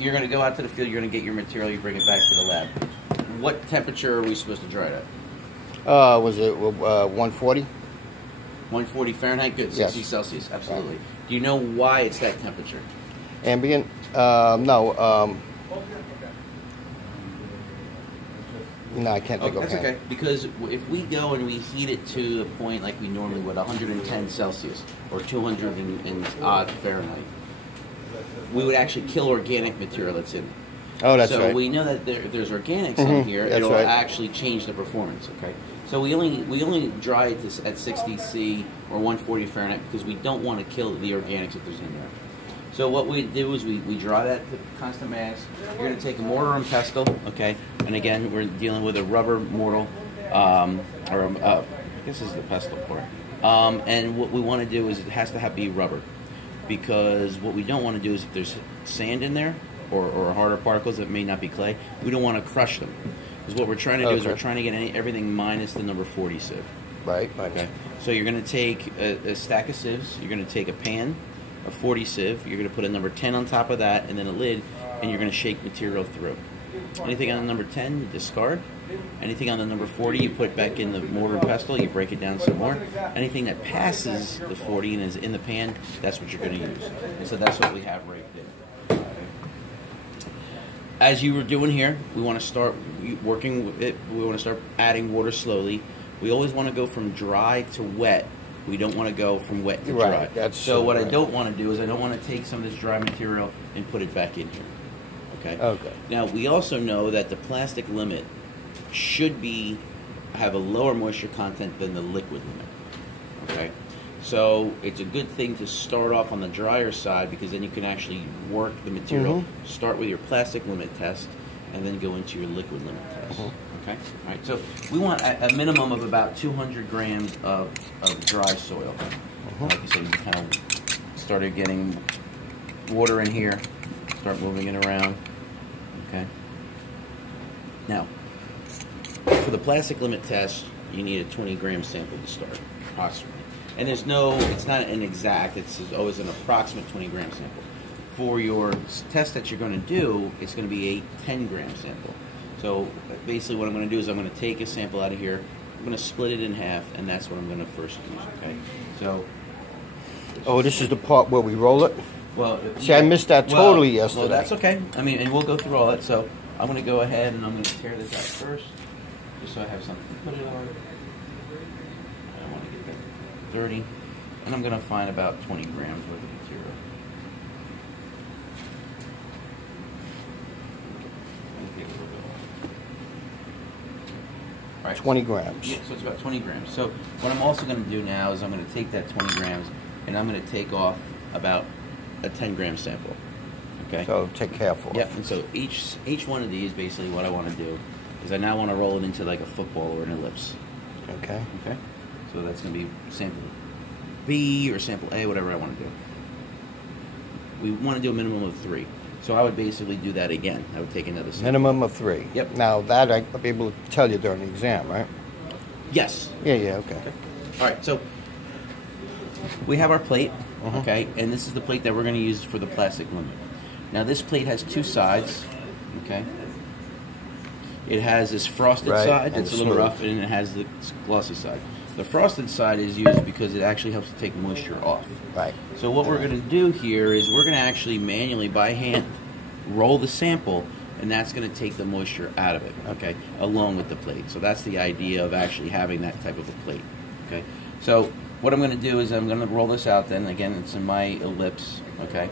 you're going to go out to the field, you're going to get your material, you bring it back to the lab. What temperature are we supposed to dry it at? Was it 140? 140 Fahrenheit? Good. 60 Yes. Celsius. Absolutely. Right. Do you know why it's that temperature? Ambient? No. No, I can't think of That's okay. Because if we go and we heat it to the point like we normally would, 110 Celsius or 200 and odd Fahrenheit, we would actually kill organic material that's in it. Oh, that's right. So we know that there's organics in here. That's It'll right. actually change the performance. Okay. So we only dry it at 60 C or 140 Fahrenheit because we don't want to kill the organics that there's in there. So what we do is we dry that to constant mass. You're going to take a mortar and pestle, okay? And again, we're dealing with a rubber mortar, this is the pestle part. And what we want to do is it has to be rubber, because what we don't want to do is if there's sand in there or harder particles that may not be clay, we don't want to crush them. Because what we're trying to do is we're trying to get everything minus the number 40 sieve. Right. Okay. So you're going to take a stack of sieves. You're going to take a pan, a 40 sieve. You're going to put a number 10 on top of that, and then a lid, and you're going to shake material through. Anything on the number 10, you discard. Anything on the number 40, you put back in the mortar and pestle. You break it down some more. Anything that passes the 40 and is in the pan, that's what you're going to use. And so that's what we have right there. Okay. As you were doing here, we want to start working with it. We want to start adding water slowly. We always want to go from dry to wet. We don't want to go from wet to dry. Right, so what I don't want to do is I don't want to take some of this dry material and put it back in here. Okay? Okay. Now, we also know that the plastic limit should have a lower moisture content than the liquid limit. Okay? So it's a good thing to start off on the drier side, because then you can actually work the material. Start with your plastic limit test and then go into your liquid limit test. Okay? All right, so we want a minimum of about 200 grams of dry soil. Like you said, you kind of started getting water in here, start moving it around. Okay? Now, for the plastic limit test, you need a 20-gram sample to start, approximately. And it's not an exact, it's always an approximate 20-gram sample. For your test that you're going to do, it's going to be a 10-gram sample. So basically what I'm going to do is I'm going to take a sample out of here, I'm going to split it in half, and that's what I'm going to first use, okay? So... Oh, this is the part where we roll it? Well, see, I missed that totally yesterday. Well, that's okay. I mean, and we'll go through all that. So I'm going to go ahead and I'm going to tear this out first, just so I have something to put it on. I don't want to get that dirty. And I'm going to find about 20 grams worth of material. Right. 20 grams. Yeah, so it's about 20 grams. So what I'm also going to do now is I'm going to take that 20 grams and I'm going to take off about a 10-gram sample. Okay. So take half off. Yep. And so each one of these, basically, what I want to do is I now want to roll it into like a football or an ellipse. Okay. Okay. So that's going to be sample B or sample A, whatever I want to do. We want to do a minimum of 3. So I would basically do that again. I would take another sample. Minimum of 3. Yep. Now that I'll be able to tell you during the exam, right? Yes. Yeah. Okay. All right. So we have our plate. Okay, and this is the plate that we're going to use for the plastic limit. Now this plate has 2 sides, okay? It has this frosted side that's a little rough, and it has the glossy side. The frosted side is used because it actually helps to take moisture off. Right. So what we're going to do here is we're going to actually manually, by hand, roll the sample, and that's going to take the moisture out of it, okay, along with the plate. So that's the idea of actually having that type of a plate, okay? So what I'm going to do is I'm going to roll this out then. Again, it's in my ellipse, okay?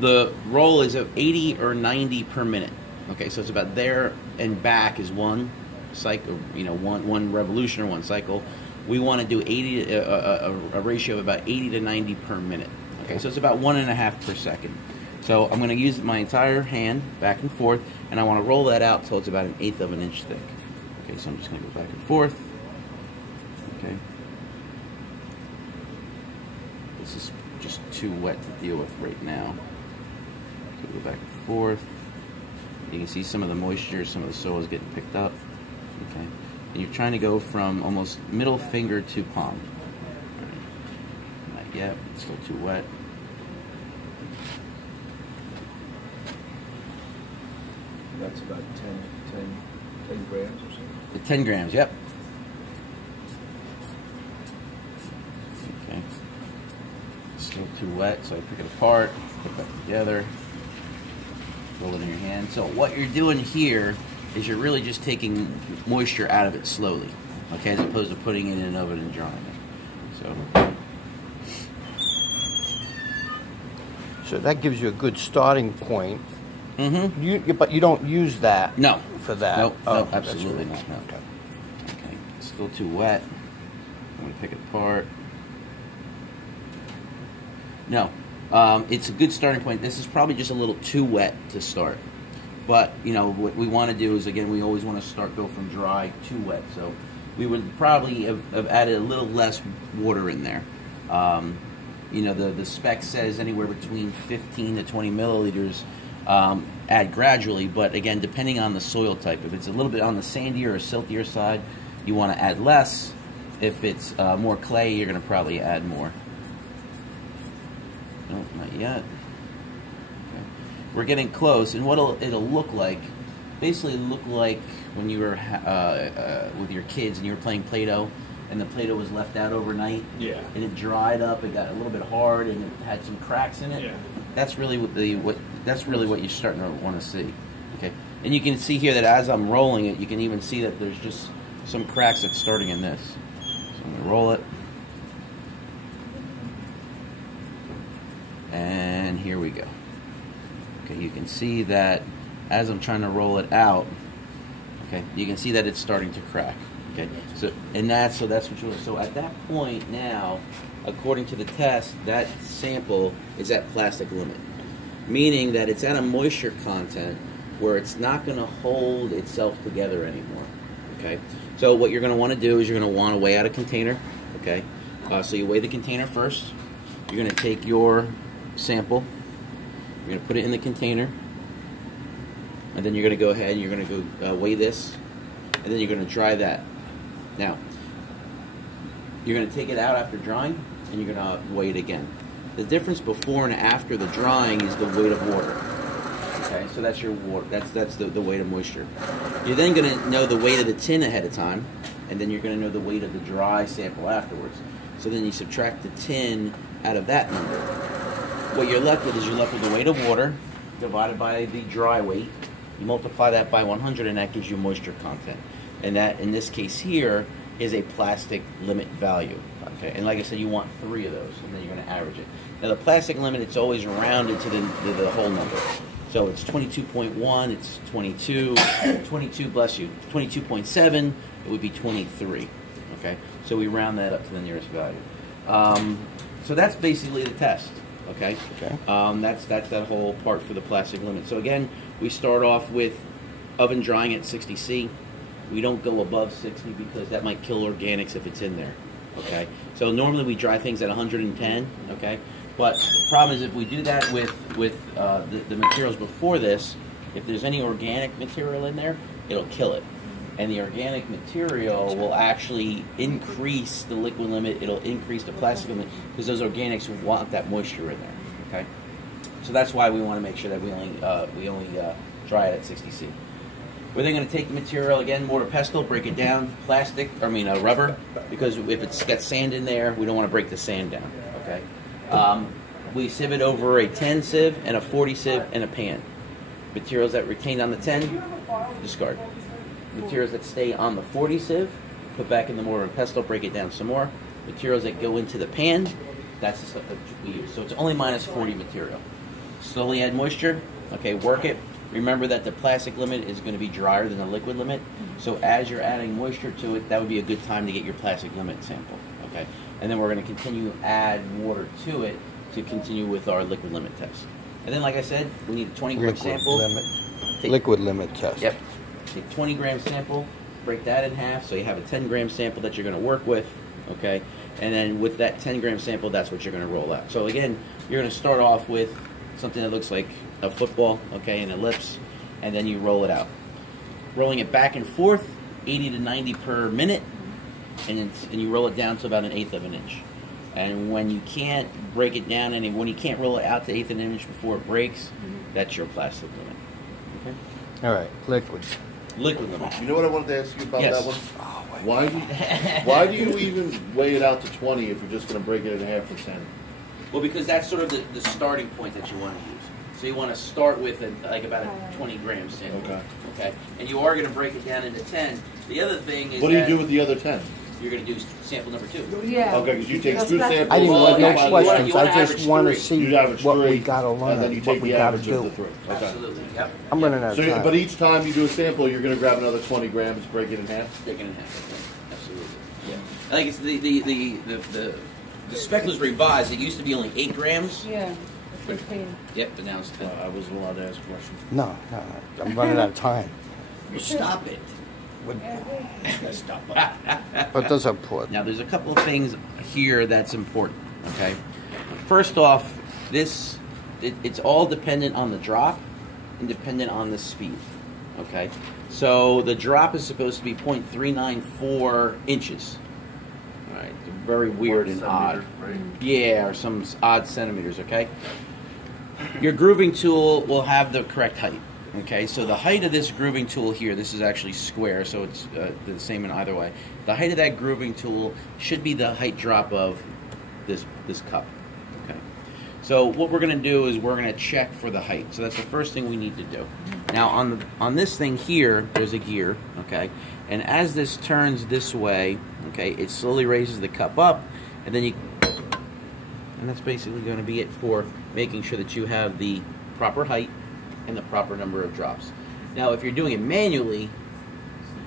The roll is of 80 or 90 per minute, okay? So it's about there and back is one cycle, you know, one revolution or one cycle. We want to do a ratio of about 80 to 90 per minute, okay? So it's about 1.5 per second. So I'm going to use my entire hand back and forth, and I want to roll that out till it's about 1/8 of an inch thick. Okay, so I'm just going to go back and forth, okay? This is just too wet to deal with right now. So go back and forth. You can see some of the moisture, some of the soil is getting picked up. Okay, and you're trying to go from almost middle finger to palm. Right. Not yet, it's still too wet. It's about 10 grams or something. 10 grams, yep. Okay. It's still too wet, so I pick it apart, put that together, roll it in your hand. So what you're doing here is you're really just taking moisture out of it slowly, okay, as opposed to putting it in an oven and drying it. So that gives you a good starting point. Mm-hmm. But you don't use that. No. For that. Nope. Oh, Nope, absolutely not. No. Okay. Okay. It's still too wet. I'm going to pick it apart. No. It's a good starting point. This is probably just a little too wet to start. But, you know, what we want to do is, again, we always want to go from dry to wet. So we would probably have added a little less water in there. You know, the spec says anywhere between 15 to 20 milliliters. Add gradually, but again, depending on the soil type. If it's a little bit on the sandier or siltier side, you want to add less. If it's more clay, you're going to probably add more. No, not yet. Okay. We're getting close, and what it'll look like, basically look like when you were with your kids and you were playing Play-Doh, and the Play-Doh was left out overnight. Yeah. And it dried up, it got a little bit hard, and it had some cracks in it. Yeah. That's really what you're starting to want to see. Okay. And you can see here that as I'm rolling it, you can even see that there's just some cracks that's starting in this. So I'm going to roll it. And here we go. Okay, you can see that as I'm trying to roll it out, okay, you can see that it's starting to crack. Okay, so that's what you're. So at that point now, according to the test, that sample is at plastic limit, meaning that it's at a moisture content where it's not going to hold itself together anymore. Okay, so what you're going to want to do is you're going to want to weigh out a container. Okay, so you weigh the container first. You're going to take your sample. You're going to put it in the container, and then you're going to go ahead and you're going to go weigh this, and then you're going to dry that. Now, you're going to take it out after drying, and you're going to weigh it again. The difference before and after the drying is the weight of water. Okay, so that's your water. That's the weight of moisture. You're then going to know the weight of the tin ahead of time, and then you're going to know the weight of the dry sample afterwards. So then you subtract the tin out of that number. What you're left with is you're left with the weight of water divided by the dry weight. You multiply that by 100, and that gives you moisture content. And that, in this case here, is a plastic limit value. Okay, and like I said, you want 3 of those, and then you're going to average it. Now the plastic limit, it's always rounded to the whole number. So it's 22.1, it's 22, bless you, 22.7, it would be 23. Okay, so we round that up to the nearest value. So that's basically the test. Okay, that's that whole part for the plastic limit. So again, we start off with oven drying at 60°C. We don't go above 60 because that might kill organics if it's in there. Okay, so normally we dry things at 110. Okay, but the problem is if we do that with the materials before this, if there's any organic material in there, it'll kill it. And the organic material will actually increase the liquid limit. It'll increase the plastic limit because those organics want that moisture in there. Okay, so that's why we want to make sure that we only dry it at 60°C. We're then going to take the material again, mortar pestle, break it down, rubber, because if it's got sand in there, we don't want to break the sand down. Okay, we sieve it over a 10 sieve and a 40 sieve and a pan. Materials that retain on the 10, discard. Materials that stay on the 40 sieve, put back in the mortar and pestle, break it down some more. Materials that go into the pan, that's the stuff that we use. So it's only minus 40 material. Slowly add moisture. Okay, work it. Remember that the plastic limit is going to be drier than the liquid limit. So as you're adding moisture to it, that would be a good time to get your plastic limit sample. Okay, and then we're going to continue to add water to it to continue with our liquid limit test. And then, like I said, we need a 20-gram sample. Liquid limit test. Yep. Take 20-gram sample, break that in half, so you have a 10-gram sample that you're going to work with, okay? And then with that 10-gram sample, that's what you're going to roll out. So again, you're going to start off with something that looks like a football, okay, an ellipse, and then you roll it out. Rolling it back and forth, 80 to 90 per minute, and you roll it down to about 1/8 of an inch. And when you can't break it down, when you can't roll it out to 1/8 of an inch before it breaks, that's your plastic limit. Okay? All right, liquid. Liquid limit. You know what I wanted to ask you about Yes. that one? Why do you even weigh it out to 20 if you're just going to break it in half for 10? Well, because that's sort of the starting point that you want to use. So you want to start with like about a 20 gram sample. Okay. Okay. And you are going to break it down into 10. The other thing is What do you do with the other 10? You're going to do sample number 2. Yeah. Okay, because you take two samples. I didn't Well, want no actually, you wanna- questions. you wanna I just average want to three. see You average what we 3, got to and then learn, you what take we the got to average of the do. 3. Okay. Absolutely. Yep. I'm running out of So, time. but each time you do a sample, you're going to grab another 20 grams, break it in half? Break it in half. Absolutely. Yeah. I think it's the spec was revised. It used to be only 8 grams. Yeah. 15. Yep, but now it's 10. I wasn't allowed to ask questions. No, I'm running out of time. Stop it. Stop it. But does have put. Now, there's a couple of things here that's important, okay? First off, it's all dependent on the drop and dependent on the speed, okay? So the drop is supposed to be 0.394 inches. All right, it's very weird and odd. Right? Yeah, or some odd centimeters, okay? Your grooving tool will have the correct height. Okay, so the height of this grooving tool here, this is actually square, so it's the same in either way. The height of that grooving tool should be the height drop of this cup. Okay, so what we're going to do is we're going to check for the height. So that's the first thing we need to do. Now on this thing here, there's a gear. Okay, and as this turns this way, okay, it slowly raises the cup up, and then and that's basically going to be it for making sure that you have the proper height and the proper number of drops. Now, if you're doing it manually,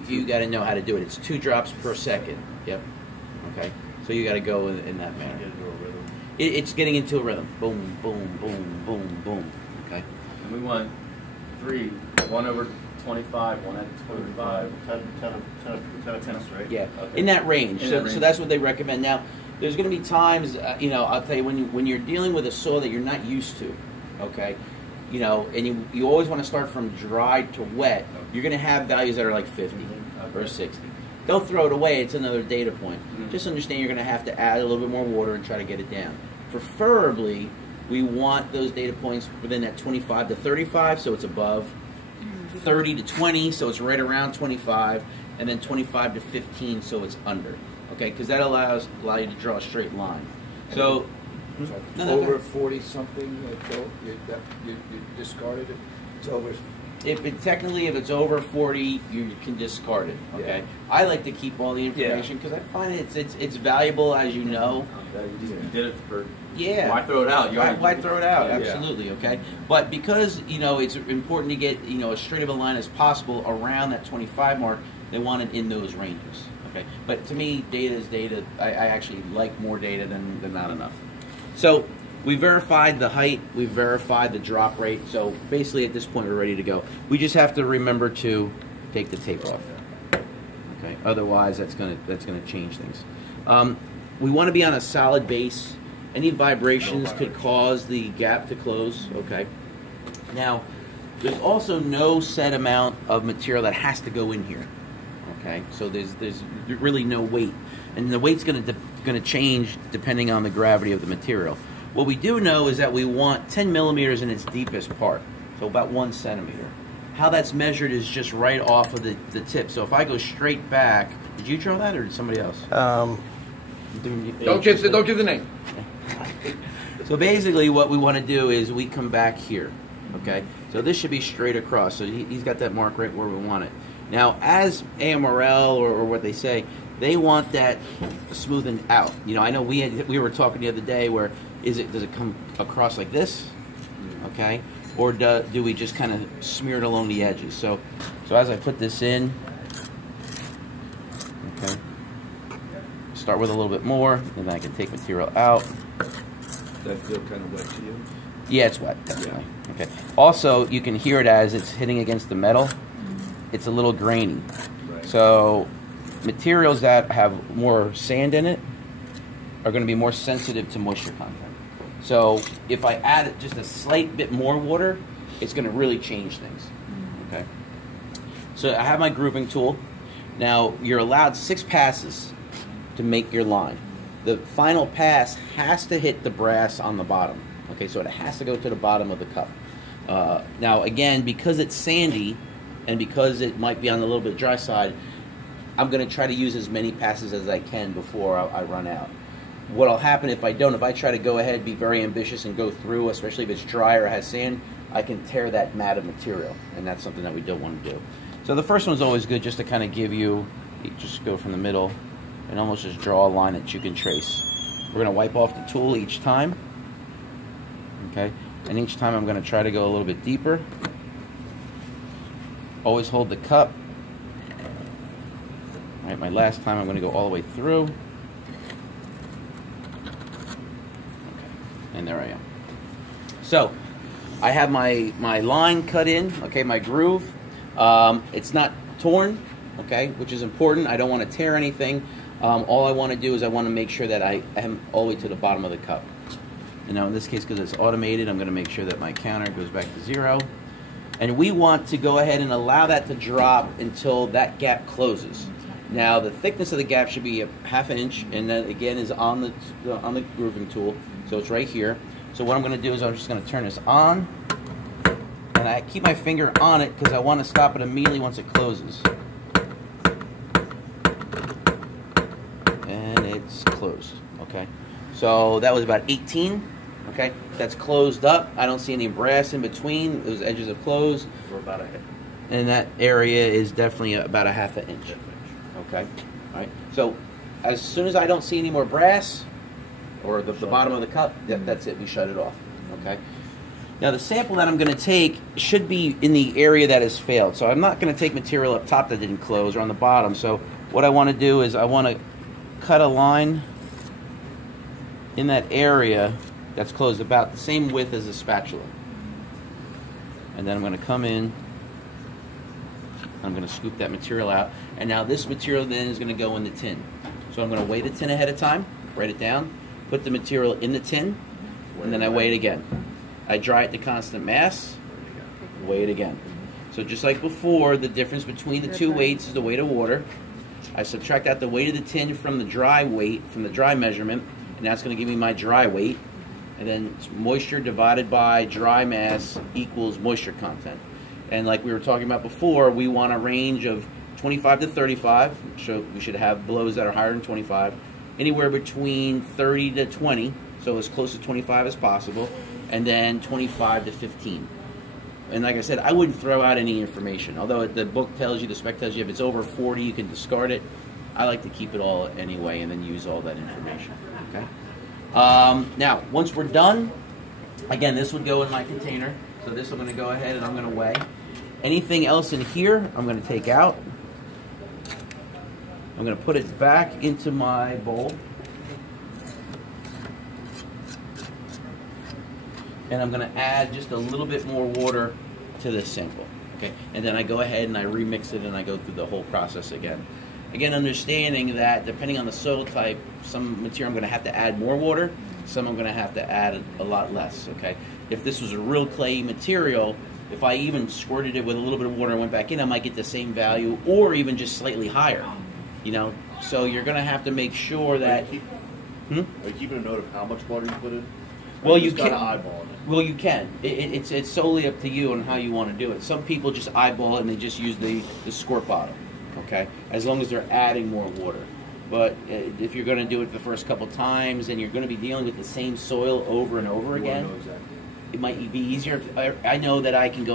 you got to know how to do it. It's 2 drops per second. Yep. Okay. So you got to go in that manner. It's getting into a rhythm. Boom, boom, boom, boom, boom. Okay. And we want 3, 1 over 25, 1 at 25. 10, right? Yeah. Okay. In that range. In So that range. so that's what they recommend. Now, there's going to be times, I'll tell you, when you're dealing with a soil that you're not used to, okay, and you always want to start from dry to wet, you're going to have values that are like 50 or 60. Don't throw it away. It's another data point. Just understand you're going to have to add a little bit more water and try to get it down. Preferably, we want those data points within that 25 to 35, so it's above, 30 to 20, so it's right around 25, and then 25 to 15, so it's under. Okay, because that allow you to draw a straight line. So Over 40 something, you discarded it. It's over. if it's over 40, you can discard it. Okay, Yeah. I like to keep all the information because I find it's valuable, as you know. You did it for. Yeah. Why throw it out? Why throw it out? Yeah. Absolutely. Okay. But because it's important to get as straight of a line as possible around that 25 mark, they want it in those ranges. Okay. But to me, data is data. I actually like more data than not enough. So we verified the height. We verified the drop rate. So basically, at this point, we're ready to go. We just have to remember to take the tape off. Okay. Otherwise, that's gonna change things. We want to be on a solid base. Any vibrations could cause the gap to close. Okay. Now, there's also no set amount of material that has to go in here. Okay. So there's really no weight, and the weight's going to change depending on the gravity of the material. What we do know is that we want 10 millimeters in its deepest part, so about 1 centimeter. How that's measured is just right off of the tip. So if I go straight back, did you draw that or did somebody else? Don't give the name. So basically what we want to do is we come back here, okay? So this should be straight across. So he's got that mark right where we want it. Now, as AMRL or what they say, they want that smoothened out. I know we were talking the other day where does it come across like this, okay? Or do we just kind of smear it along the edges? So as I put this in, okay, start with a little bit more, and then I can take material out. Does that feel kind of wet to you? Yeah, it's wet, definitely. Okay. Also, you can hear it as it's hitting against the metal. It's a little grainy. Right. So materials that have more sand in it are going to be more sensitive to moisture content. So if I add just a slight bit more water, it's going to really change things. Okay. So I have my grooving tool. Now you're allowed 6 passes to make your line. The final pass has to hit the brass on the bottom. Okay, so it has to go to the bottom of the cup. Now again, because it's sandy, and because it might be on the little bit dry side, I'm going to try to use as many passes as I can before I run out. What'll happen if I don't, if I try to go ahead, be very ambitious and go through, especially if it's dry or has sand, I can tear that mat of material, and that's something that we don't want to do. So the first one's always good, just to kind of give you, just go from the middle and almost just draw a line that you can trace. We're going to wipe off the tool each time, okay? And each time I'm going to try to go a little bit deeper. Always hold the cup. All right, my last time I'm going to go all the way through. And there I am. So I have my line cut in, okay, my groove. It's not torn, okay, which is important. I don't want to tear anything. All I want to do is I want to make sure that I am all the way to the bottom of the cup. And now in this case, because it's automated, I'm going to make sure that my counter goes back to 0. And we want to go ahead and allow that to drop until that gap closes. Now the thickness of the gap should be a ½ inch, and that again is on the grooving tool. So it's right here. So what I'm going to do is I'm just going to turn this on, and I keep my finger on it because I want to stop it immediately once it closes. And it's closed. Okay. So that was about 18. Okay, that's closed up. I don't see any brass in between. Those edges have closed. We're about a hit. And that area is definitely about a ½ inch. Okay, all right. So as soon as I don't see any more brass or the bottom of the cup, that's it. We shut it off. Okay. Now the sample that I'm going to take should be in the area that has failed. So I'm not going to take material up top that didn't close or on the bottom. So what I want to do is I want to cut a line in that area that's closed about the same width as the spatula. And then I'm going to come in, I'm going to scoop that material out, and now this material then is going to go in the tin. So I'm going to weigh the tin ahead of time, write it down, put the material in the tin, and then I weigh it again. I dry it to constant mass, weigh it again. So just like before, the difference between the two weights is the weight of water. I subtract out the weight of the tin from the dry weight, from the dry measurement, and that's going to give me my dry weight. And then moisture divided by dry mass equals moisture content. And like we were talking about before, we want a range of 25 to 35. So we should have blows that are higher than 25. Anywhere between 30 to 20, so as close to 25 as possible. And then 25 to 15. And like I said, I wouldn't throw out any information. Although the book tells you, the spec tells you if it's over 40, you can discard it. I like to keep it all anyway and then use all that information. Okay. Now, once we're done, again, this would go in my container. So this I'm going to go ahead and I'm going to weigh. Anything else in here, I'm going to take out. I'm going to put it back into my bowl. And I'm going to add just a little bit more water to this sample. Okay, and then I go ahead and I remix it and I go through the whole process again. Again, understanding that depending on the soil type, some material I'm going to have to add more water, some I'm going to have to add a lot less, okay? If this was a real clay material, if I even squirted it with a little bit of water and went back in, I might get the same value or even just slightly higher, you know? So you're going to have to make sure that... Are you keeping a note of how much water you put in? Well, you can. can. Well, you can. It's solely up to you on how you want to do it. Some people just eyeball it and they just use the squirt bottle. Okay, as long as they're adding more water. But if you're going to do it the first couple times and you're going to be dealing with the same soil over and over again, it might be easier. I know that I can go